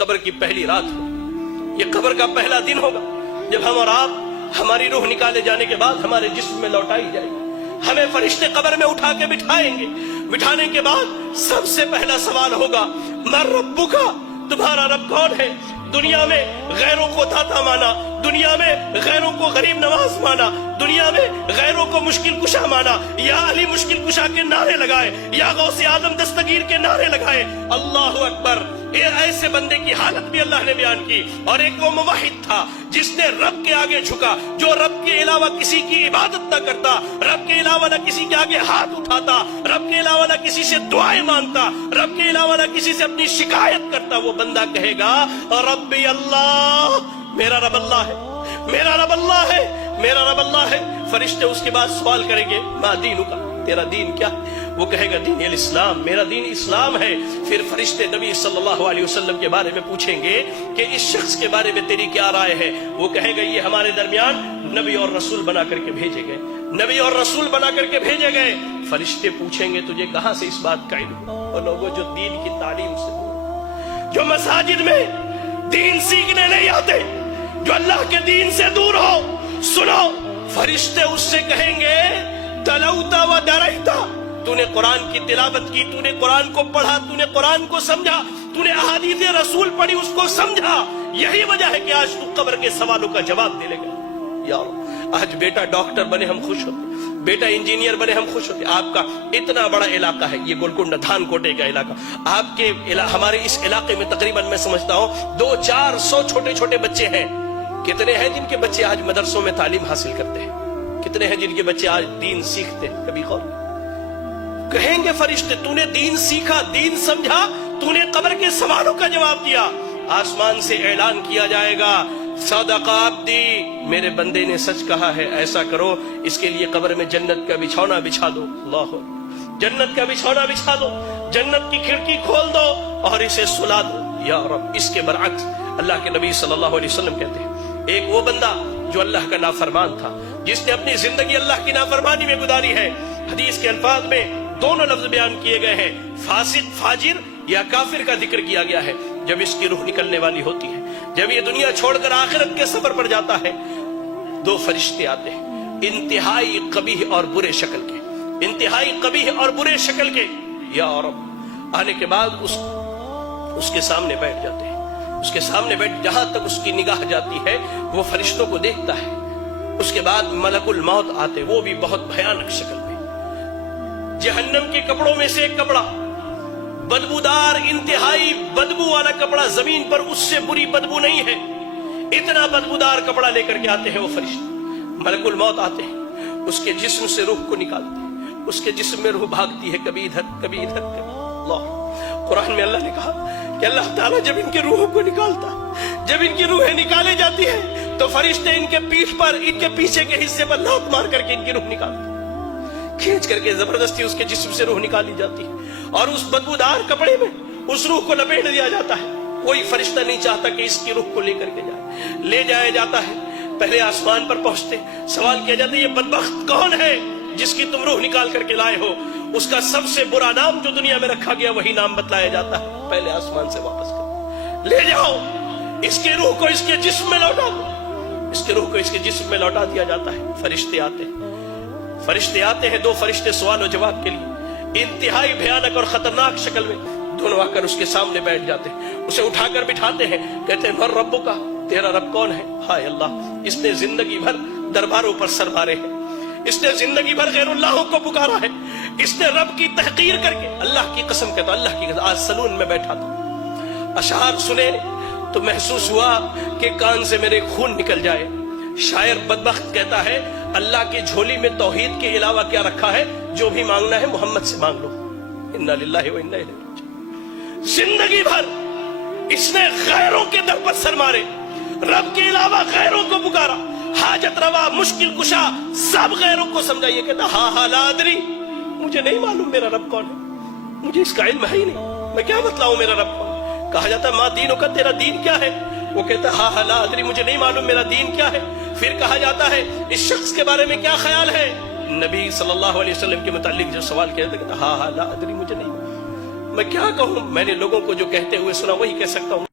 कब्र की पहली रात हो, ये कब्र का पहला दिन होगा जब हम और आप हमारी रूह निकाले जाने के बाद हमारे जिस्म में लौटाई जाएगी। हमें फरिश्ते कब्र में उठा के बिठाएंगे। बिठाने के बाद सबसे पहला सवाल होगा, मर रब्बुका, तुम्हारा रब कौन है? दुनिया में गैरों को दाता माना, दुनिया में गैरों को गरीब नवाज माना, दुनिया में गैरों को मुश्किल कुशा माना, या अली मुश्किल कुशा के नारे लगाए, या गौसे आदम दस्तगीर के नारे लगाए। अल्लाह अकबर। ये ऐसे बंदे की हालत भी अल्लाह ने बयान की। और एक वो मुवाहिद था जिसने रब के आगे झुका, जो रब के अलावा किसी की इबादत न करता, रब के अलावा न किसी के आगे हाथ उठाता, रब के अलावा न किसी से दुआएं मांगता, रब के अलावा न किसी से अपनी शिकायत करता। वो बंदा कहेगा, रब्बी अल्लाह, मेरा रब अल्लाह है, मेरा रब अल्लाह है, मेरा रब अल्लाह है। फरिश्ते उसके बाद सवाल करेंगे, मा दीनुका, तेरा दीन क्या है? वो कहेगा, दीन इस्लाम, मेरा दीन इस्लाम है। फिर फरिश्ते नबी सल्लल्लाहु अलैहि वसल्लम के बारे में पूछेंगे कि इस शख्स के बारे में तेरी क्या राय है? वो कहेगा, ये हमारे दरमियान नबी और रसूल बना करके भेजे गए, नबी और रसूल बना करके भेजे गए। फरिश्ते पूछेंगे, तुझे कहां से इस बात का इल्म? वो लोगों जो दीन की तालीम से दूर, जो मसाजिद में दीन सीखने नहीं आते, जो अल्लाह के दीन से दूर हो, सुनो, फरिश्ते उससे कहेंगे, तलौता व डरैता, तूने कुरान की तिलावत की, तूने कुरान को पढ़ा, तूने कुरान को समझा, तूने अहादीस रसूल पढ़ी, उसको समझा। यही वजह है कि आज तू कब्र के सवालों का जवाब दे लेगा। यार, आज बेटा डॉक्टर बने हम खुश होते, बेटा इंजीनियर बने हम खुश होते। आपका इतना बड़ा इलाका है, ये गोलकुंडा धानकोटे का इलाका, आपके हमारे इस इलाके में तकरीबन मैं समझता हूँ 200-400 छोटे छोटे बच्चे हैं। कितने हैं जिनके बच्चे आज मदरसों में तालीम हासिल करते हैं? कितने हैं जिनके बच्चे आज दीन सीखते हैं? कभी गौर कहेंगे फरिश्ते, तूने दीन सीखा, दीन समझा, तूने कब्र के सवालों का जवाब दिया। आसमान से ऐलान किया जाएगा, सदका अब्दी, मेरे बंदे ने सच कहा है, ऐसा करो, इसके लिए कब्र में जन्नत का बिछौना बिछा दो। अल्लाह, जन्नत का बिछौना बिछा दो, जन्नत की खिड़की खोल दो और इसे सुला दो। या रब, इसके बरअक्स अल्लाह के नबी सल्लल्लाहु अलैहि वसल्लम कहते हैं, एक वो बंदा जो अल्लाह का नाफरमान था, जिसने अपनी जिंदगी अल्लाह की नाफरमानी में गुजारी है। हदीस के अल्फाज में दोनों लफ्ज बयान किए गए हैं, फासिक, फाजिर या काफिर का जिक्र किया गया है। जब इसकी रूह निकलने वाली होती है, जब ये दुनिया छोड़कर आखिरत के सफर पर जाता है, दो फरिश्ते आते हैं, इंतहाई कबीह और बुरे शक्ल के, इंतहाई कबीह और बुरे शक्ल के। या रब, आने के बाद उसके सामने बैठ जाते हैं, उसके सामने बैठ, जहां तक उसकी निगाह जाती है वो फरिश्तों को देखता है। उसके बाद मलकुल मौत आते, वो भी बहुत भयानक शक्ल में, जहन्नम के कपड़ों में से एक कपड़ा, बदबूदार, इंतहाई बदबू वाला कपड़ा, जमीन पर उससे बुरी बदबू नहीं है, इतना बदबूदार कपड़ा लेकर के आते हैं वो फरिश्ते। मलकुल मौत आते हैं, उसके जिस्म से रूह को निकालते हैं, उसके जिस्म में रूह भागती है, कभी इधर कभी इधर कभी। अल्लाह, कुरान में अल्लाह ने कहा कि अल्लाह ताला जब इनकी रूह को निकालता, जब इनकी रूहें निकाली जाती है, तो फरिश्ते इनके पीठ पर, इनके पीछे के हिस्से पर लात मार करके इनकी रूह निकालते, खींच करके जबरदस्ती उसके जिस्म से रूह निकाली जाती है और उस बदबूदार कपड़े में उस रूह को लपेट दिया जाता है। कोई फरिश्ता नहीं चाहता कि इसकी रूह को लेकर के जाए, ले जाया जाता है। पहले आसमान पर पहुंचते सवाल किया जाता है, ये बदबख्त कौन है जिसकी तुम रूह निकाल करके लाए हो? उसका सबसे बुरा नाम जो दुनिया में रखा गया वही नाम बतलाया जाता है। पहले आसमान से वापस करो, ले जाओ इसके रूह को, इसके जिस्म में लौटा दो, इसके रूह को इसके जिस्म में लौटा दिया जाता है। फरिश्ते आते हैं, फरिश्ते आते हैं, दो फरिश्ते सवाल और जवाब के लिए, इंतहाई भयानक और खतरनाक शक्ल में दोनों आकर उसके सामने बैठ जाते हैं, उसे उठाकर बिठाते हैं, कहते हैं, मर रब्बुका, तेरा रब कौन है? हाय अल्लाह, इसने जिंदगी भर दरबारों पर सर मारे हैं, इसने जिंदगी भर गैरुल्लाहों को पुकारा है, इसने रब की तहकीर करके, अल्लाह की कसम कहता, अल्लाह की कसम, आज सलून में बैठा था, अशआर सुने तो महसूस हुआ कि कान से मेरे खून निकल जाए। शायर बदबख्त कहता है, अल्लाह की झोली में तौहीद के अलावा क्या रखा है? जो भी मांगना है मोहम्मद से मांग लो। इन्ना लिल्लाहि व इन्ना इलैहि राजिऊन। जिंदगी भर इसने गैरों के दर पर सर मारे, रब के अलावा गैरों को पुकारा, हाजत रवा, मुश्किल कुशा, सब गैरों को समझा। ये कहता, हा हा ला अदरी, मुझे नहीं मालूम मेरा रब कौन है, मुझे इसका इल्म है ही नहीं, मैं क्या बतलाऊं मेरा रब कौन। कहा जाता, माँ दीनों का, तेरा दीन क्या है? वो कहता, हा हा ला अदरी, मुझे नहीं मालूम मेरा दीन क्या है। फिर कहा जाता है, इस शख्स के बारे में क्या ख्याल है? नबी सल्लल्लाहु अलैहि वसल्लम के मुतालिक जो सवाल किया था, हा हा ला अदरी, मुझे नहीं, मैं क्या कहूं, मैंने लोगों को जो कहते हुए सुना वही कह सकता हूं।